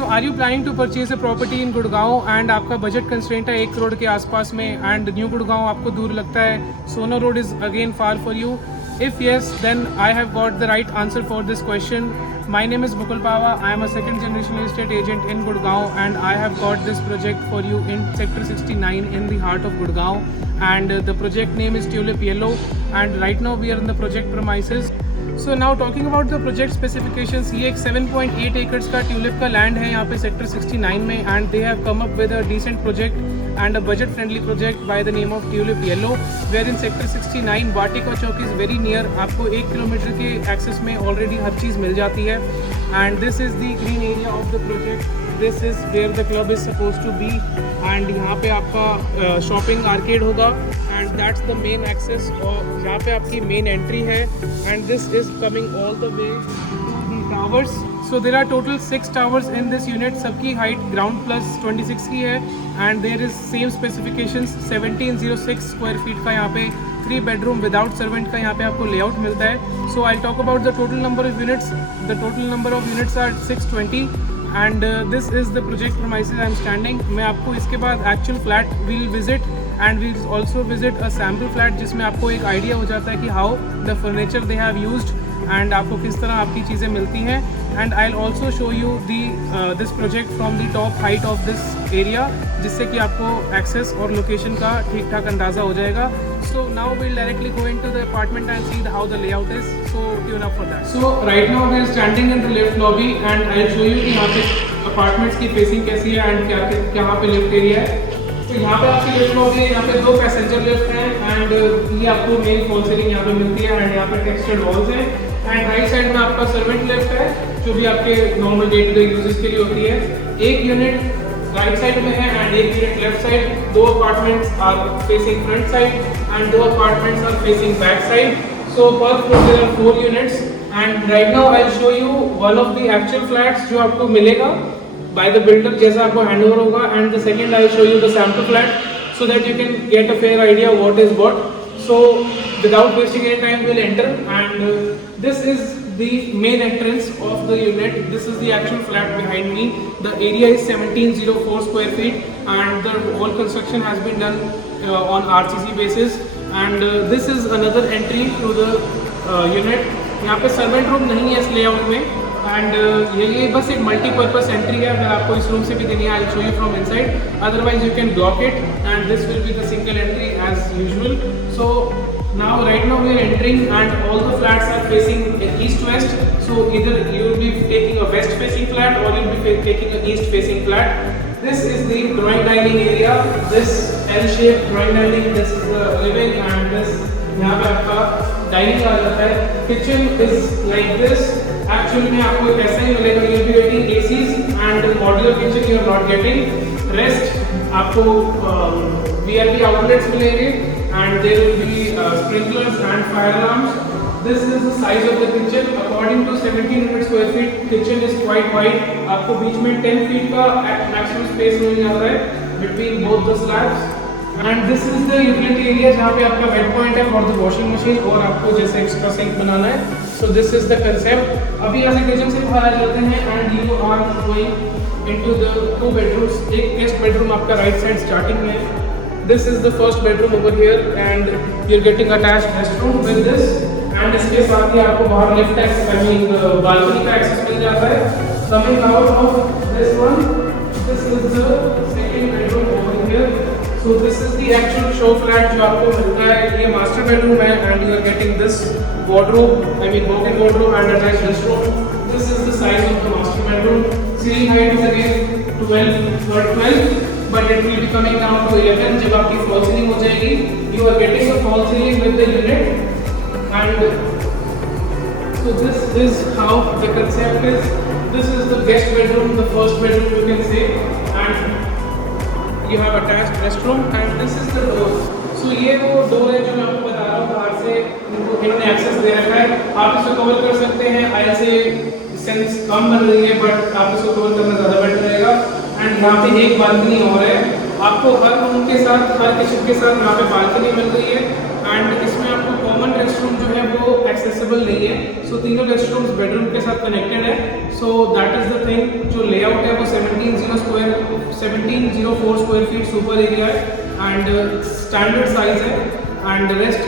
So are you planning to purchase a property in Gurgaon and आपका budget constraint है 1 करोड़ के आसपास में एंड न्यू गुड़गांव आपको दूर लगता है, सोना road is again far for you? If yes, then I have got the right answer for this question. My name is Mukul Pava. I am a second generation real estate agent in Gurgaon and I have got this project for you in Sector 69 in the heart of Gurgaon. And the project name is Tulip Yellow and right now we are in the project premises. So now talking about the project specifications, ये एक 7.8 acres का ट्यूलिप का लैंड है यहाँ पे sector 69 में and they have come up with a decent project and a budget friendly project by the name of Tulip Yellow, where in sector 69 Vatika Chowk is very near. आपको 1 किलोमीटर के एक्सेस में ऑलरेडी हर चीज़ मिल जाती है and this is the green area of the project. This is where the club is suppose to be and यहाँ पे आपका shopping arcade होगा and that's the main access और यहाँ पे आपकी मेन एंट्री है and this is coming all the way to the towers. So there are total 6 towers in this unit. सबकी हाइट ग्राउंड प्लस 26 की है and there is same specifications. 1706 square feet का यहाँ पे 3 बेडरूम विदाउट सर्वेंट का यहाँ पे आपको लेआउट मिलता है. So I talk about the total number of units. The total number of units are 620 and this is the project premises I am standing. मैं आपको इसके बाद actual flat will visit and we'll also visit a sample flat जिसमें आपको एक idea हो जाता है कि how the furniture they have used and आपको किस तरह आपकी चीज़ें मिलती हैं. And I will also show you this project from the top height of this area जिससे कि आपको एक्सेस और लोकेशन का ठीक ठाक अंदाज़ा हो जाएगा. So now we'll directly go into the apartment and see how the layout is. So tune up for that. So right now we are standing in the lift lobby and I'll show you कि यहाँ पे apartments की facing कैसी है and क्या यहाँ पे lift area है. तो यहाँ पे आपकी लिफ्ट लॉबी है. यहाँ पे 2 पैसेंजर लिफ्ट हैं एंड ये आपको मेन फॉल सीलिंग यहाँ पे मिलती है एंड यहाँ पे टेक्सचर्ड वॉल्स हैं एंड राइट साइड में आपका सर्वेंट लिफ्ट है जो भी आपके normal day to day uses के लिए होती है. एक यूनिट राइट साइड में है एंड एक unit left side. 2 apartments are facing front side and 2 apartments are facing back side. So per floor there are 4 units and right now I will show you one of the actual flats जो आपको मिलेगा by the builder जैसा आपको हैंडओवर होगा and the second I will show you the sample flat so that you can get a fair idea what is what. So without wasting any time we will enter and this is the main entrance of the unit. This is the actual flat behind me. The area is 1704 square feet and the whole construction has been done on RCC basis and this is another entry to the unit. यहाँ पे servant room नहीं है इस लेआउट में एंड ये बस एक multipurpose entry है. अगर आपको इस रूम से भी देनी है I will show you from inside, otherwise you can block it and this will be the single entry as usual. So now right now we are entering and all the flats are facing east west. So इधर you will be taking a west facing flat और you will be taking a east facing flat. This is the drawing dining area. This L-shaped drawing dining. This is the living and this यहाँ पे आपका डाइनिंग आ जाता है. Kitchen is like this. Actually में आपको कैसा ही मिलेगा. You be getting ACs and modular kitchen you are not getting. Rest आपको VRB आउटलेट्स मिलेंगे and there will be sprinklers and fire alarms. This is the size of the kitchen. According to 1700 square feet, kitchen is quite wide. आपको बीच में 10 feet का maximum space मिल जाता है between both the slabs. And this is the utility area जहाँ पे आपका wet point है for the washing machine और आपको जैसे extra sink बनाना है. So this is the concept. अभी यहाँ से kitchen से बाहर आ जाते हैं and you are going into the 2 bedrooms. एक guest bedroom आपका right side starting में. This is the first bedroom over here and you're getting attached restroom with this. And इसके साथ ही आपको बाहर lift access I mean balcony का access मिल जाता है. Coming out of this one, this is the second bedroom over here. So this is the actual show flat जो आपको मिलता है. ये मास्टर बेडरूम है and you are getting this wardrobe I mean walk-in wardrobe and attached restroom. This is the size of the master bedroom. Ceiling height is again 12 but it will be coming down to 11 जब आपकी fall ceiling हो जाएगी. You are getting a fall ceiling with the unit. And so this is how the concept is. This is the guest bedroom, the first bedroom you can say, and you have attached restroom and this is the door. So ये वो डोर है जो मैं आपको बता रहा हूँ. बाहर से इन्होंने एक्सेस दे रखा है. आप इसको कवर कर सकते हैं. आयल से सेंस कम बन रही है बट आप इसको कवर करना ज़्यादा बेटर रहेगा. एंड यहाँ पे एक बालकनी और है. आपको हर रूम के साथ हर किचन के साथ यहाँ पे बालकनी मिल रही है एंड इसमें आपको कॉमन रेस्टरूम जो है वो एक्सेसिबल नहीं है. सो तीनों रेस्टरूम्स बेडरूम के साथ कनेक्टेड है. So that is the thing. जो लेआउट है वो 1704 स्क्वायर फीट सुपर एरिया है एंड स्टैंडर्ड साइज है एंड रेस्ट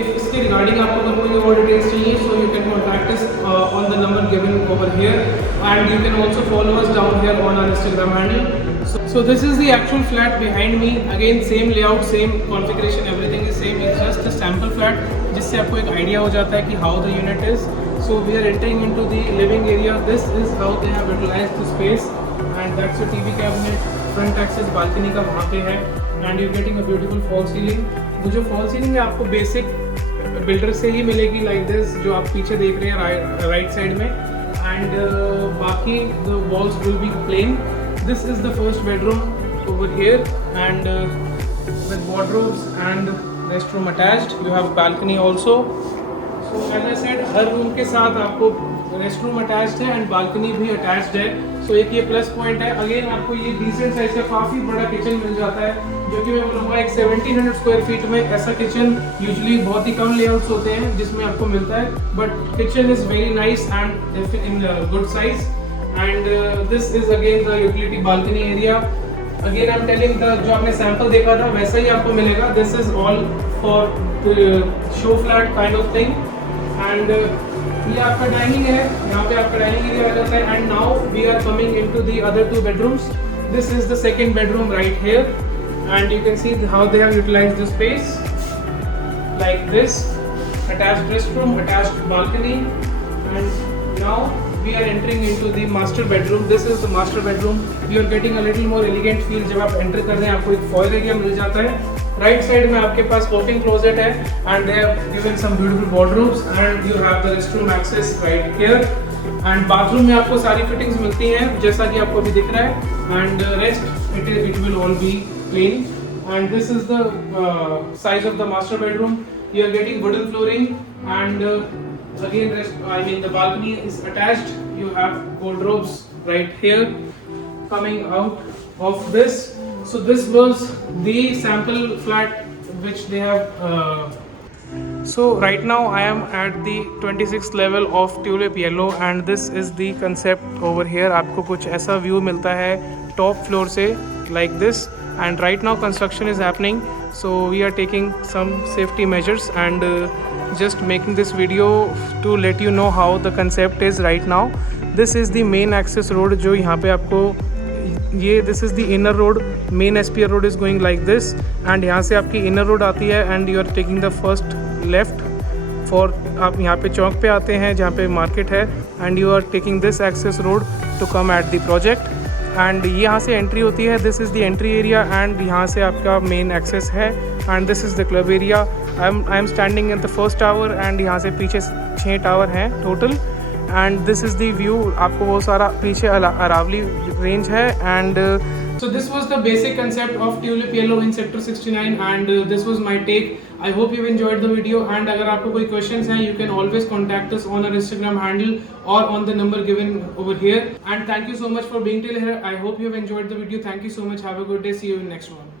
इफ इसके रिगार्डिंग आपको अगर कोई और डिटेल्स चाहिए so you can contact us on the number given over here and you can also follow us down here on our Instagram handle. So this is the actual flat behind me. Again same layout, same configuration, everything is same. It's just a sample flat जिससे आपको एक idea हो जाता है कि how the unit is. So we are entering into the living area. This is how they have utilized the space and that's a TV cabinet. Front access balcony का वहाँ पे है and you're getting a beautiful fall ceiling. वो जो fall ceiling है आपको basic builder से ही मिलेगी like this जो आप पीछे देख रहे हैं right side में and बाकी the walls will be plain. This is the first bedroom over here and with wardrobes and restroom attached. You have balcony also. So as I said, हर रूम के साथ आपको restroom attached है and balcony भी attached है. So एक ये plus point है. Again आपको ये decent size का काफ़ी बड़ा kitchen मिल जाता है जो कि मैं बोलूँगा एक 1700 square feet में ऐसा kitchen usually बहुत ही कम layouts होते हैं जिसमें आपको मिलता है. But kitchen is very nice and in good size. And this is again the utility balcony area. Again I'm telling the जो आपने sample देखा था वैसा ही आपको मिलेगा. This is all for the show flat kind of thing. And ये आपका dining है. यहाँ पे आपका dining area आ जाता है. And now we are coming into the other two bedrooms. This is the second bedroom right here. And you can see how they have utilized the space. Like this. Attached restroom, attached balcony. And now we are entering into the master bedroom. This is the master bedroom. You are getting a little more elegant feel जब आप enter कर रहे हैं आपको एक foyer area मिल जाता है. Right side में आपके पास walk-in closet है and they have given some beautiful wardrobes and you have the restroom access right here. And bathroom में आपको सारी fittings मिलती हैं जैसा कि आपको अभी दिख रहा है and rest it will all be plain. And this is the size of the master bedroom. You are getting wooden flooring and again the balcony is attached. You have wardrobes right here coming out of this. So this was the sample flat which they have so right now I am at the 26th level of Tulip Yellow and this is the concept over here. आपको कुछ ऐसा view मिलता है top floor से like this and right now construction is happening so we are taking some safety measures and just making this video to let you know how the concept is right now. This is the main access road जो यहाँ पे आपको ये this is the inner road. main SPR road is going like this and यहाँ से आपकी inner road आती है and you are taking the first left for आप यहाँ पे चौक पे आते हैं जहाँ पे मार्केट है and you are taking this access road to come at the project and यहाँ से एंट्री होती है. This is the entry area and यहाँ से आपका मेन एक्सेस है and this is the club area. I am standing in the first tower and यहाँ से पीछे 6 टावर हैं total and this is the view. आपको वो सारा पीछे अरावली रेंज है and so this was the basic concept of Tulip Yellow in sector 69 and this was my take. I hope you enjoyed the video and अगर आपको कोई questions हैं you can always contact us on our Instagram handle or on the number given over here and thank you so much for being till here. I hope you have enjoyed the video. Thank you so much. Have a good day. See you in next one.